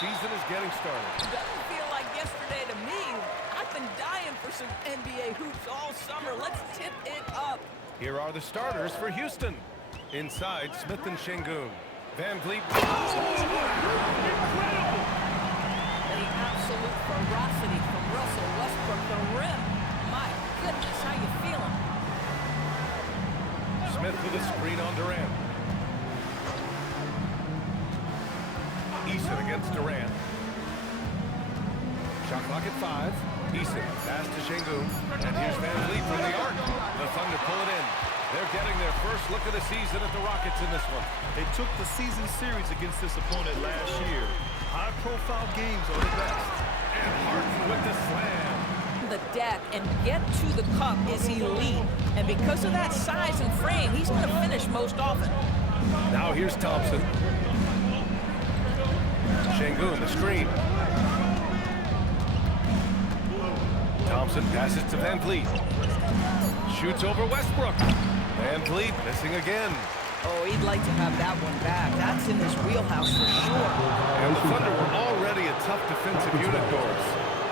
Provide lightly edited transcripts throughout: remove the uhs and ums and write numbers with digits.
season is getting started. Doesn't feel like yesterday to me. I've been dying for some NBA hoops all summer. Let's tip it up. Here are the starters for Houston. Inside, Smith and Şengün. Van Vliet. The absolute ferocity from Russell Westbrook. The rim. My goodness, how you feeling? Smith with a screen on Durant. Eason against Durant. Shot clock at 5. Eason pass to Şengün. And here's Van Vliet from the arc. The Thunder pull it in. They're getting their first look of the season at the Rockets in this one. They took the season series against this opponent last year. High-profile games are the best. And Harden with the slam. The deck and get to the cup is elite. And because of that size and frame, he's going to finish most often. Now here's Thompson. Şengün, the screen. Thompson passes to Van Vliet. Shoots over Westbrook. Van Vliet missing again. Oh, he'd like to have that one back. That's in his wheelhouse for sure. And the Thunder were already a tough defensive unit, Doris.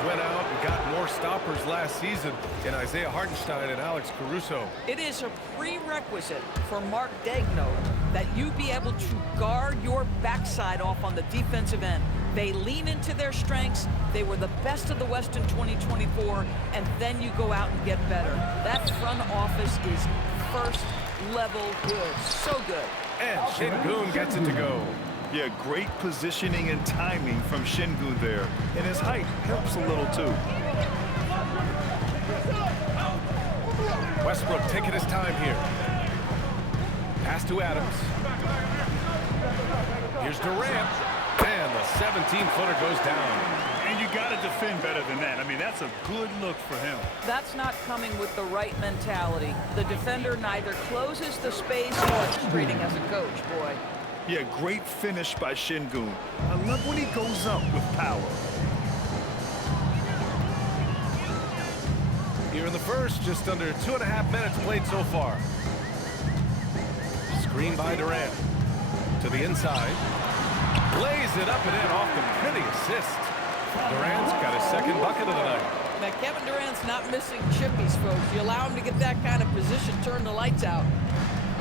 Went out and got more stoppers last season in Isaiah Hartenstein and Alex Caruso. It is a prerequisite for Mark Daigneault that you be able to guard your backside off on the defensive end. They lean into their strengths. They were the best of the West in 2024, and then you go out and get better. That front office is first level good. So good. And Şengün gets it to go. Yeah, great positioning and timing from Şengün there. And his height helps a little too. Westbrook taking his time here. Pass to Adams. Here's Durant. And the 17-footer goes down. And you got to defend better than that. I mean, that's a good look for him. That's not coming with the right mentality. The defender neither closes the space nor frustrating as a coach, boy. Yeah, great finish by Şengün. I love when he goes up with power. Here in the first, just under 2.5 minutes played so far. Screen by Durant. To the inside. Lays it up and in off the pretty assist. Durant's got his second bucket of the night. Now, Kevin Durant's not missing chippies, folks. You allow him to get that kind of position, turn the lights out.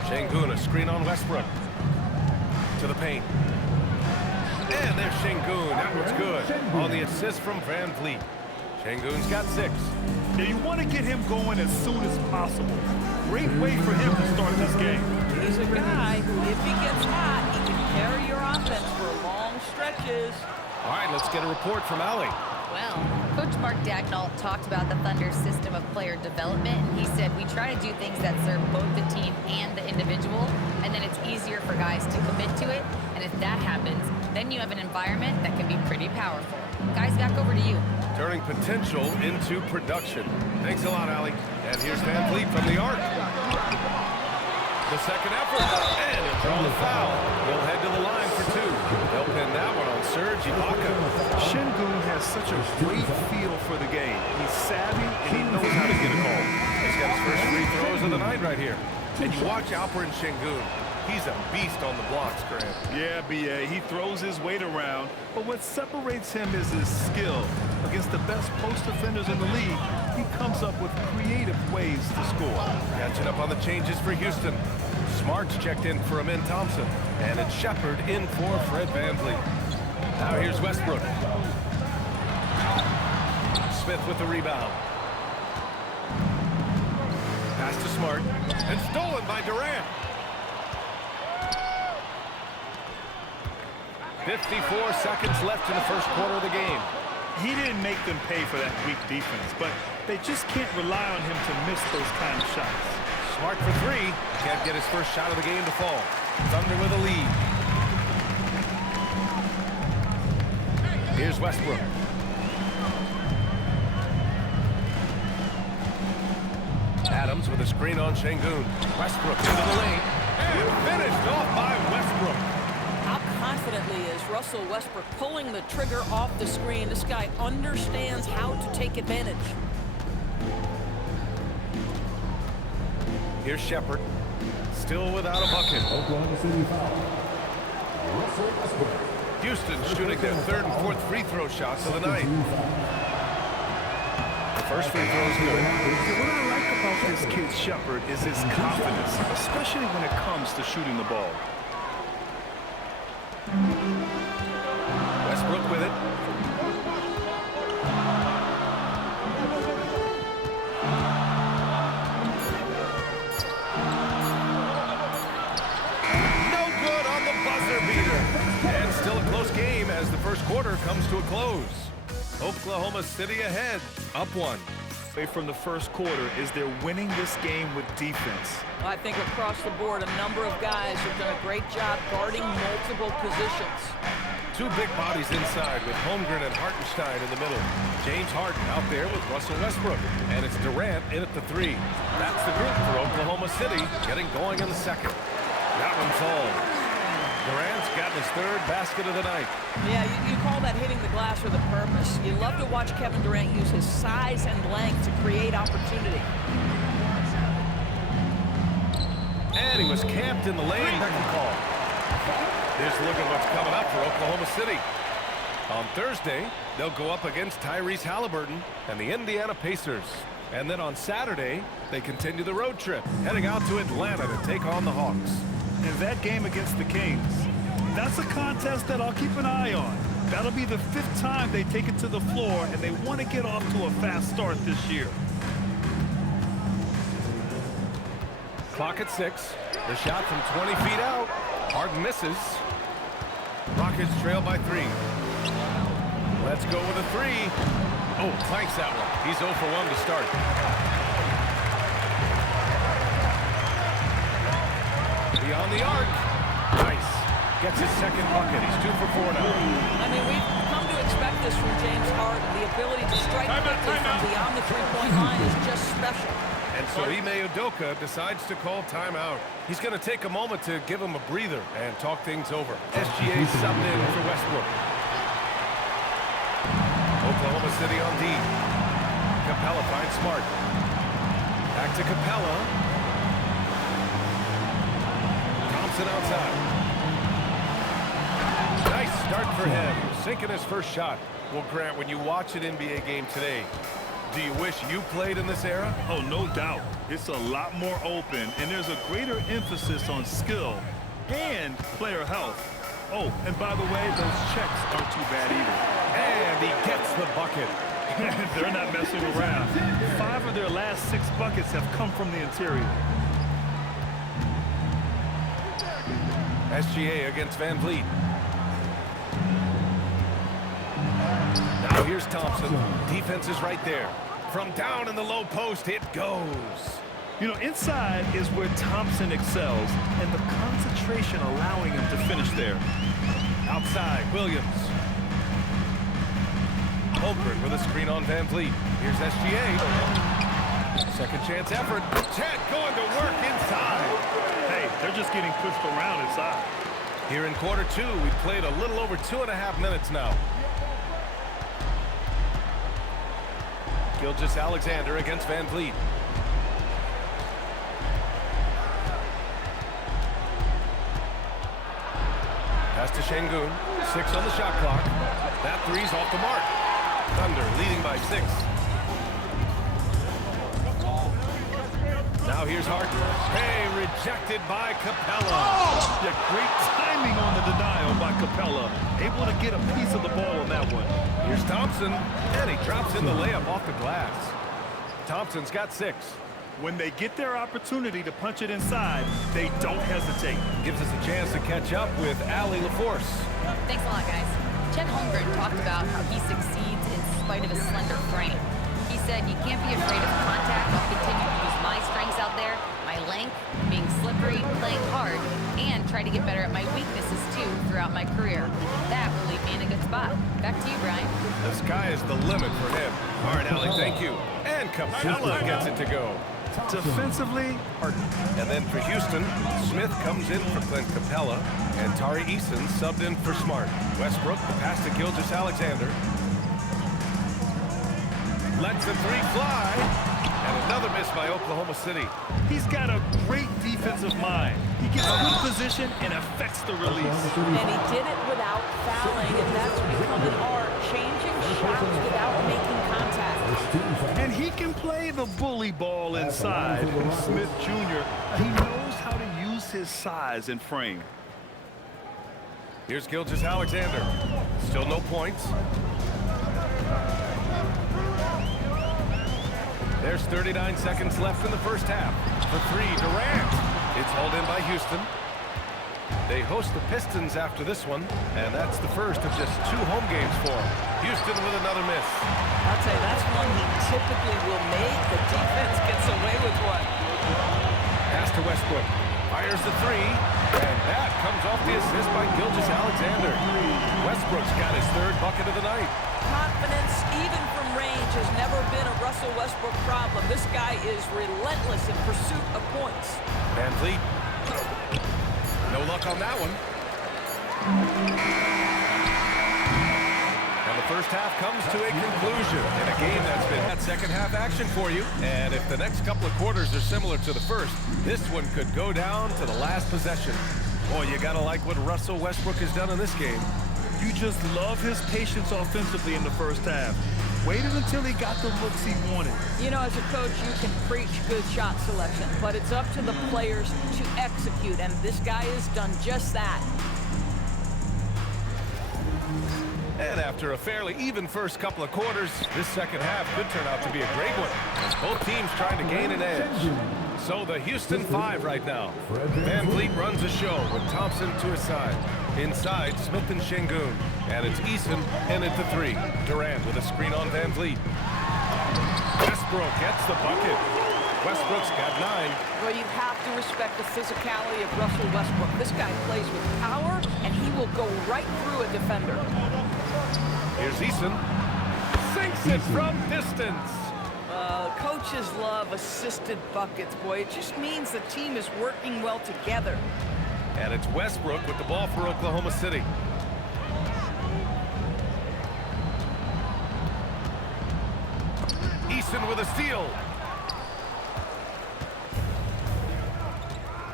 Şengün, a screen on Westbrook. To the paint. And there's Şengün. That one's good. On the assist from Van Vliet. Şengün's got 6. Yeah, you want to get him going as soon as possible. Great way for him to start this game. He's a guy who, if he gets hot, he can carry your offense for long stretches. All right, let's get a report from Allie. Well, Coach Mark Daigneault talked about the Thunder's system of player development. He said, we try to do things that serve both the team and the individual, and then it's easier for guys to commit to it. And if that happens, then you have an environment that can be pretty powerful. Guys, back over to you. Turning potential into production. Thanks a lot, Allie. And here's Van Vliet from the arc. The second effort, and he'll draw the foul. He'll head to the line for 2. They'll pin that one on Serge Ibaka. Şengün has such a great feel for the game. He's savvy, and he knows how to get it home. He's got his first free throws of the night right here. And you watch Alperen Şengün. He's a beast on the blocks, Grant. Yeah, B.A., he throws his weight around, but what separates him is his skill. Against the best post defenders in the league, he comes up with creative ways to score. Catching up on the changes for Houston. Smart's checked in for Amin Thompson, and it's Shepard in for Fred VanVleet. Now here's Westbrook. Smith with the rebound. Pass to Smart, and stolen by Durant. 54 seconds left in the first quarter of the game. He didn't make them pay for that weak defense, but they just can't rely on him to miss those kind of shots. Smart for 3. Can't get his first shot of the game to fall. Thunder with a lead. Here's Westbrook. Adams with a screen on Şengün. Westbrook into the lane. And finished off by Westbrook. How confidently is Russell Westbrook pulling the trigger off the screen? This guy understands how to take advantage. Here's Shepard. Still without a bucket. Houston shooting their third and fourth free throw shots of the night. The first free throw is good. What I like about this kid Shepard is his confidence, especially when it comes to shooting the ball. Westbrook with it. No good on the buzzer beater. And still a close game as the first quarter comes to a close. Oklahoma City ahead, up one. From the first quarter is they're winning this game with defense. I think across the board, a number of guys have done a great job guarding multiple positions. Two big bodies inside with Holmgren and Hartenstein in the middle. James Harden out there with Russell Westbrook. And it's Durant in at the three. That's the group for Oklahoma City getting going in the second. That one falls. Durant's gotten his third basket of the night. Yeah, you call that hitting the glass with a purpose. You love to watch Kevin Durant use his size and length to create opportunity. And he was camped in the lane. Call. Here's a look at what's coming up for Oklahoma City. On Thursday, they'll go up against Tyrese Halliburton and the Indiana Pacers. And then on Saturday, they continue the road trip, heading out to Atlanta to take on the Hawks. And that game against the Kings, that's a contest that I'll keep an eye on. That'll be the 5th time they take it to the floor, and they want to get off to a fast start this year. Clock at 6. The shot from 20 feet out. Harden misses. Rockets trail by 3. Let's go with a 3. Oh, clanks that one. He's 0 for 1 to start. Beyond the arc. Nice. Gets his second bucket. He's 2 for 4 now. I mean, we've come to expect this from James Harden. The ability to strike quickly from beyond the three-point line is just special. And so Ime Udoka decides to call timeout. He's going to take a moment to give him a breather and talk things over. SGA subbed in for Westbrook. Oklahoma City on D. Capella finds Smart. Back to Capella. Thompson outside. Nice start for him. Sinking his first shot. Well, Grant, when you watch an NBA game today, do you wish you played in this era? Oh, no doubt. It's a lot more open, and there's a greater emphasis on skill and player health. Oh, and by the way, those checks aren't too bad either. And he gets the bucket. They're not messing around. 5 of their last 6 buckets have come from the interior. SGA against Van Vliet. Now here's Thompson. Defense is right there. From down in the low post, it goes. You know, inside is where Thompson excels, and the concentration allowing him to finish there. Outside, Williams. Holmgren with a screen on Van Vliet. Here's SGA. Second chance effort. Chet going to work inside. Hey, they're just getting pushed around inside. Here in quarter 2, we've played a little over 2.5 minutes now. Gilgeous-Alexander against Van Vliet. Pass to Şengün. 6 on the shot clock. That three's off the mark. Thunder leading by 6. Now here's Harden. Hey, rejected by Capella. Yeah, great timing on the denial by Capella. Able to get a piece of the ball on that one. Here's Thompson, and he drops in the layup off the glass. Thompson's got 6. When they get their opportunity to punch it inside, they don't hesitate. Gives us a chance to catch up with Allie LaForce. Thanks a lot, guys. Chet Holmgren talked about how he succeeds in spite of his slender frame. He said, you can't be afraid of contact. I'll continue to use my strengths out there, my length, being slippery, playing hard, and try to get better at my weaknesses, too, throughout my career. That will leave me in a good spot. Back to you, Brian. The sky is the limit for him. All right, Allie, thank you. And Capella gets it to go. Defensively, and then for Houston, Smith comes in for Clint Capella, and Tari Eason subbed in for Smart. Westbrook, the pass to Gilgeous-Alexander. Lets the 3 fly. And another miss by Oklahoma City. He's got a great defensive mind. He gets good position and affects the release. And he did it without fouling, and that's become an art, changing shots without making contact. And he can play the bully ball inside. Smith Jr., he knows how to use his size and frame. Here's Gilgeous-Alexander. Still no points. There's 39 seconds left in the first half. For three, Durant. It's hauled in by Houston. They host the Pistons after this one, and that's the first of just 2 home games for them. Houston with another miss. I'll tell you, that's one he typically will make. The defense gets away with one. Pass to Westbrook. Fires the three, and that comes off the assist by Gilgeous-Alexander. Westbrook's got his 3rd bucket of the night. Confidence, even from range, has never been a Russell Westbrook problem. This guy is relentless in pursuit of points. Van Vliet. No luck on that one. And the first half comes to a conclusion in a game that's been that second half action for you. And if the next couple of quarters are similar to the first, this one could go down to the last possession. Boy, you gotta like what Russell Westbrook has done in this game. You just love his patience offensively in the first half. Waited until he got the looks he wanted. You know, as a coach, you can preach good shot selection, but it's up to the players to execute, and this guy has done just that. And after a fairly even first couple of quarters, this second half could turn out to be a great one, as both teams trying to gain an edge. So the Houston 5 right now. Van Vliet runs a show with Thompson to his side. Inside, Smith and Şengün. And it's Eason in at the 3. Durant with a screen on Van Vliet. Westbrook gets the bucket. Westbrook's got 9. Well, you have to respect the physicality of Russell Westbrook. This guy plays with power, and he will go right through a defender. Here's Eason. Sinks it from distance. Coaches love assisted buckets, boy. It just means the team is working well together. And it's Westbrook with the ball for Oklahoma City. Eason with a steal.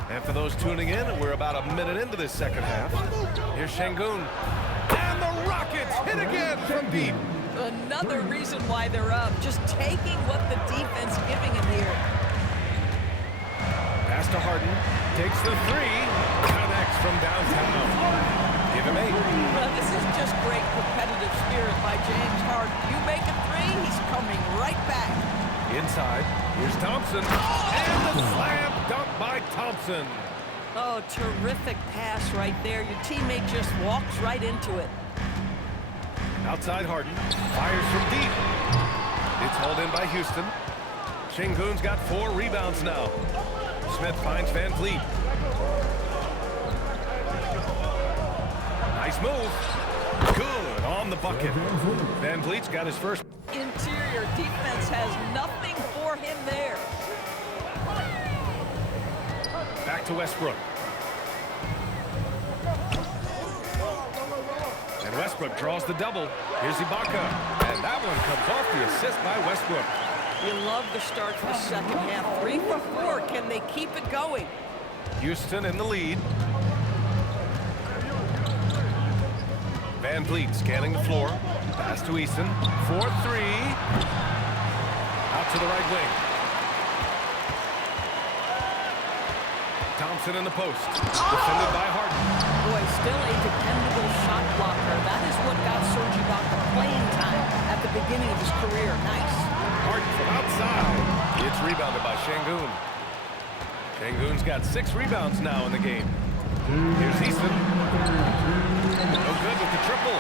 And for those tuning in, we're about a minute into this second half. Here's Şengün. And the Rockets hit again from deep. Another reason why they're up, just taking what the defense giving him here. Pass to Harden. Takes the 3. Connects from downtown. Give him 8. Well, this is just great competitive spirit by James Harden. You make a 3, he's coming right back. Inside, here's Thompson, and the slam dunk by Thompson. Oh, terrific pass right there. Your teammate just walks right into it. Outside Harden, fires from deep. It's hauled in by Houston. Şengün's got 4 rebounds now. Smith finds Van Vliet. Nice move. Good on the bucket. Van Vliet's got his first. Interior defense has nothing for him there. Back to Westbrook. And Westbrook draws the double. Here's Ibaka. And that one comes off the assist by Westbrook. You love the start to the second half. 3 for 4. Can they keep it going? Houston in the lead. Van Vliet scanning the floor. Pass to Eason. 4-3. Out to the right wing. Thompson in the post. Defended by Harden. Boy, still a dependable shot blocker. That is what got Serge Ibaka playing time at the beginning of his career. Nice. Harden from outside. It's rebounded by Şengün. Şengün's got 6 rebounds now in the game. Here's Eason. No good with the triple.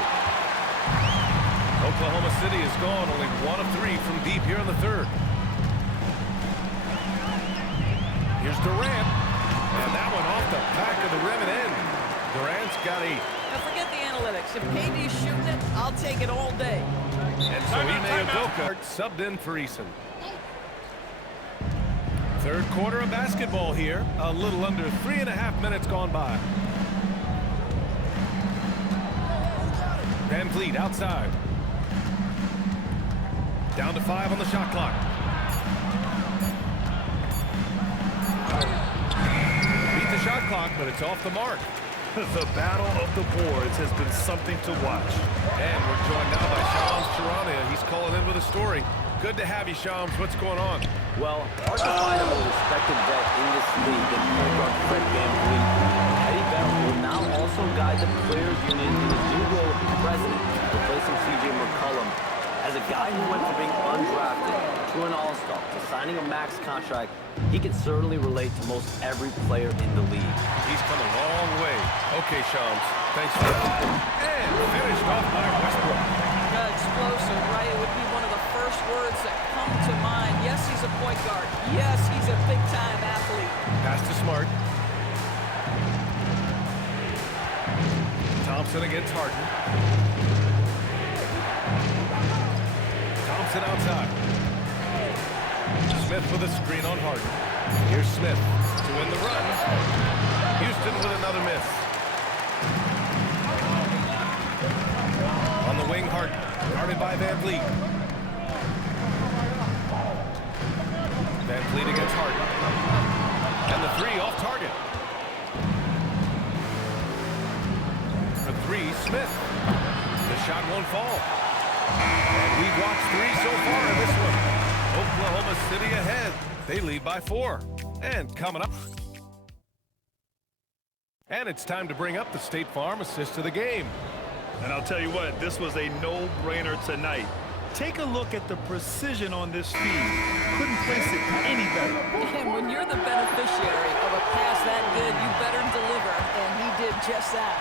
Oklahoma City has gone only 1 of 3 from deep here in the 3rd. Here's Durant. And that one off the back of the rim and in. Durant's got 8. Now forget the analytics. If KD's shooting it, I'll take it all day. And so Ime Udoka subbed in for Eason. 3rd quarter of basketball here. A little under 3.5 minutes gone by. Van Vliet outside. Down to 5 on the shot clock. Beat the shot clock, but it's off the mark. The battle of the boards has been something to watch. And we're joined now by Shams Charania. He's calling in with a story. Good to have you, Shams. What's going on? Well, hard to find a more respected vet in this league than point guard Fred VanVleet. Eddie Bell will now also guide the players' union in his new role of president, replacing C.J. McCollum. As a guy who went from being undrafted to an all-star to signing a max contract, he can certainly relate to most every player in the league. He's come a long way. Okay, Shams. Thanks for that. And finished off by Westbrook. Explosive, right? It would be one of the first words that come to mind. Yes, he's a point guard. Yes, he's a big-time athlete. Pass to Smart. Thompson against Harden. Thompson outside. Smith with a screen on Harden. Here's Smith to win the run. Houston with another miss. On the wing, Harden. Guarded by VanVleet. VanVleet against Harden. And the three off target. For three, Smith. The shot won't fall. And we've watched three so far in this one. Oklahoma City ahead. They lead by 4. And coming up. And it's time to bring up the State Farm assist of the game. And I'll tell you what, this was a no-brainer tonight. Take a look at the precision on this feed. Couldn't place it any better. And when you're the beneficiary of a pass that good, you better deliver. And he did just that.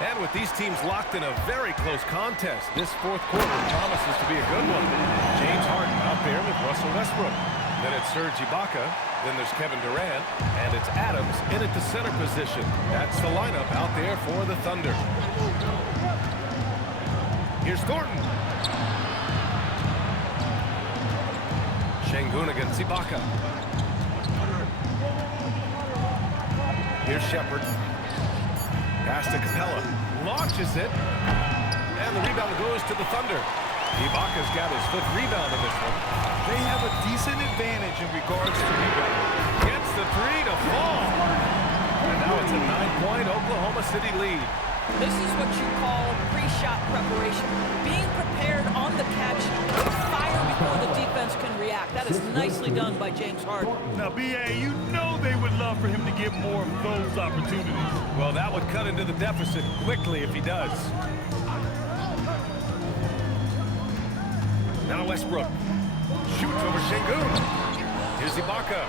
And with these teams locked in a very close contest, this fourth quarter promises to be a good one. James Harden out there with Russell Westbrook. Then it's Serge Ibaka. Then there's Kevin Durant. And it's Adams in at the center position. That's the lineup out there for the Thunder. Here's Thornton. Şengün against Ibaka. Here's Shepard. Pass to Capella. Launches it. And the rebound goes to the Thunder. Ibaka's got his 5th rebound in this one. They have a decent advantage in regards to rebounding. Gets the three to fall. And now it's a 9-point Oklahoma City lead. This is what you call pre-shot preparation. Being prepared on the catch to fire before the defense can react. That is nicely done by James Harden. Now, B.A., you know they would love for him to get more of those opportunities. Well, that would cut into the deficit quickly if he does. Now Westbrook shoots over Şengün. Here's Ibaka.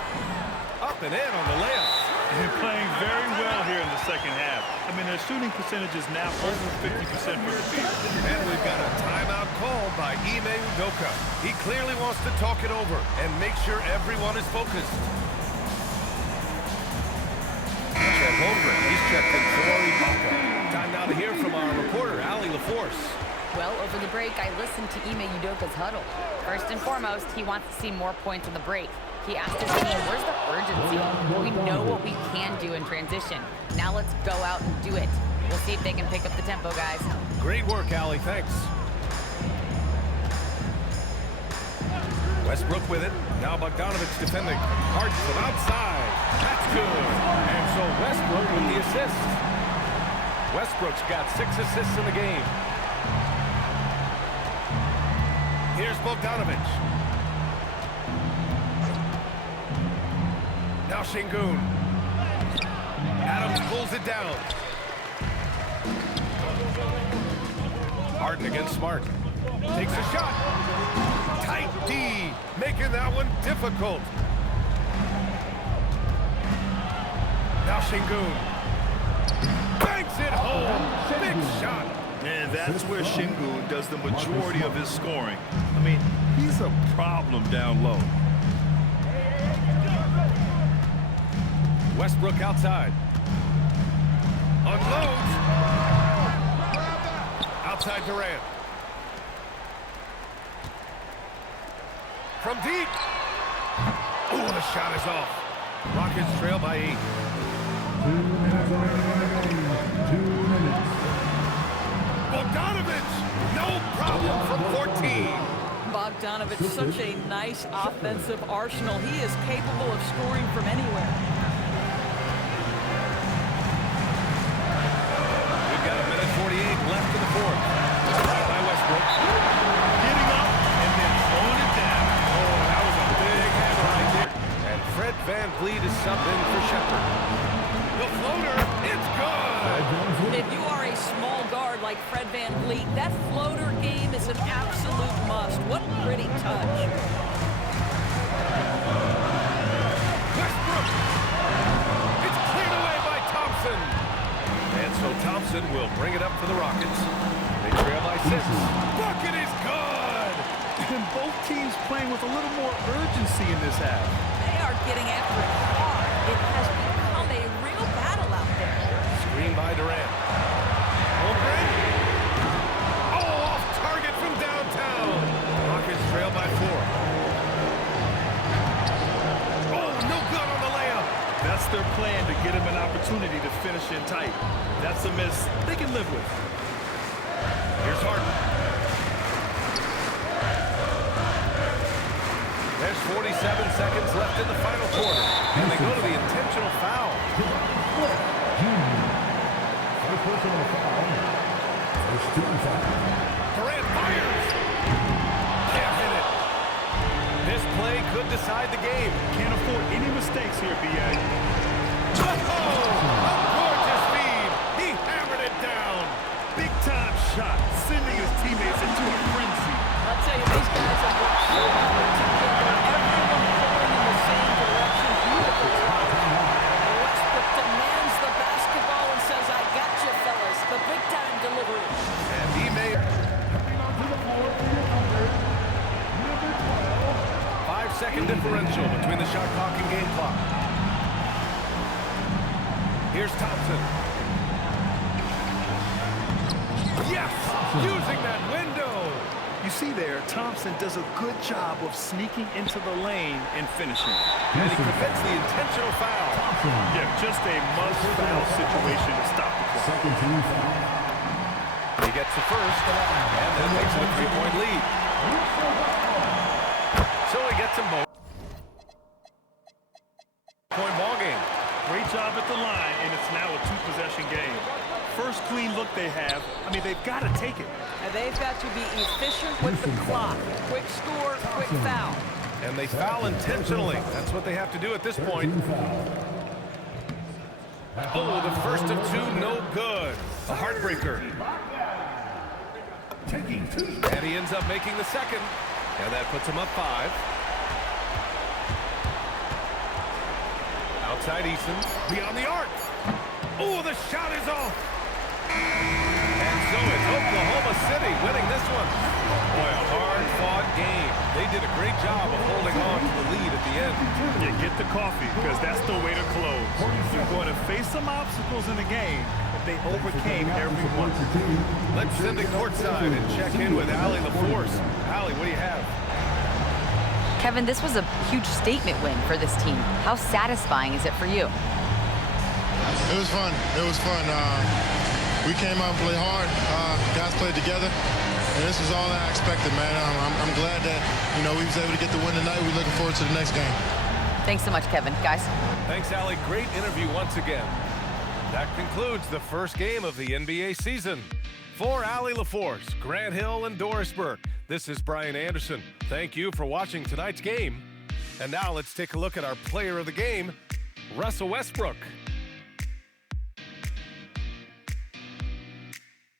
Up and in on the layup. They're playing very well here in the second half. I mean, their shooting percentage is now over 50% for the field. And we've got a timeout called by Ime Udoka. He clearly wants to talk it over and make sure everyone is focused. Chet Holmgren, he's checked in for Ibaka. Time now to hear from our reporter, Allie LaForce. Well, over the break, I listened to Ime Udoka's huddle. First and foremost, he wants to see more points on the break. He asked his team, where's the urgency? We know what we can do in transition. Now let's go out and do it. We'll see if they can pick up the tempo, guys. Great work, Allie. Thanks. Westbrook with it. Now Bogdanovich defending. Harden from outside. That's good. And so Westbrook with the assist. Westbrook's got 6 assists in the game. Here's Bogdanovich. Now Şengün. Adams pulls it down. Harden against Smart. Takes a shot. Tight D, making that one difficult. Now Şengün. Banks it home. Big shot. And that's where Şengün does the majority of his scoring. I mean, he's a problem down low. Westbrook outside. Unloads. Outside Durant. From deep. Oh, the shot is off. Rockets trail by 8. 2 minutes remaining. 2 minutes. Bogdanovich. No problem from 14. Bogdanovich, such a nice offensive arsenal. He is capable of scoring from anywhere. We've got 1:48 left in the fourth. By Westbrook. Getting up and then throwing it down. Oh, that was a big hammer right there. And Fred VanVleet is subbed in for Shepherd. The floater, it's good! If you are a small guard like Fred VanVleet, that floater game is an absolute must. What pretty touch. Westbrook! It's cleared away by Thompson. And so Thompson will bring it up for the Rockets. They trail by 6. Bucket is good! And both teams playing with a little more urgency in this half. They are getting after it hard. It has become a real battle out there. Screen by Durant. Holmgren. Oh, off target from downtown. Rockets trail by 4. Oh, no good on the layup. That's their plan, to get him an opportunity to finish in tight. That's a miss they can live with. Here's Harden. There's 47 seconds left in the final quarter. And they go to the intentional foul. Durant fires. Can't hit it. This play could decide the game. Can't afford any mistakes here, B.A. Oh, a gorgeous feed. He hammered it down. Big-time shot, sending his teammates into a frenzy. I'll tell you, these guys have worked so hard to get everyone pulling in the same direction. Beautiful touch. Westbrook demands the basketball and says, I got you, fellas. The big-time delivery. And he may... 5-second differential between the shot clock and game clock. Here's Thompson. Yes! Using that window! You see there, Thompson does a good job of sneaking into the lane and finishing. And he commits the intentional foul. Yeah, just a must-foul situation to stop the clock. He gets the first, and then makes it a 3-point lead. So he gets them both. Point ball game. Great job at the line, and it's now a 2-possession game. First clean look they have. I mean, they've got to take it. And they've got to be efficient with the clock. Quick score, quick foul. And they foul intentionally. That's what they have to do at this point. Oh, the first of 2, no good. A heartbreaker. And he ends up making the second. And that puts him up 5. Outside Eason. Beyond the arc. Oh, the shot is off. And so it's Oklahoma City winning this one. Boy, a hard-fought game. They did a great job of holding on to the lead at the end. You get the coffee, because that's the way to close. They're going to face some obstacles in the game, but they overcame every one. Let's send it courtside and check in with Allie LaForce. Allie, what do you have? Kevin, this was a huge statement win for this team. How satisfying is it for you? It was fun. It was fun. We came out and played hard. Guys played together, and this was all I expected, man. I'm glad that, you know, we was able to get the win tonight. We're looking forward to the next game. Thanks so much, Kevin. Guys. Thanks, Allie. Great interview once again. That concludes the first game of the NBA season. For Allie LaForce, Grant Hill, and Doris Burke, this is Brian Anderson. Thank you for watching tonight's game. And now let's take a look at our player of the game, Russell Westbrook.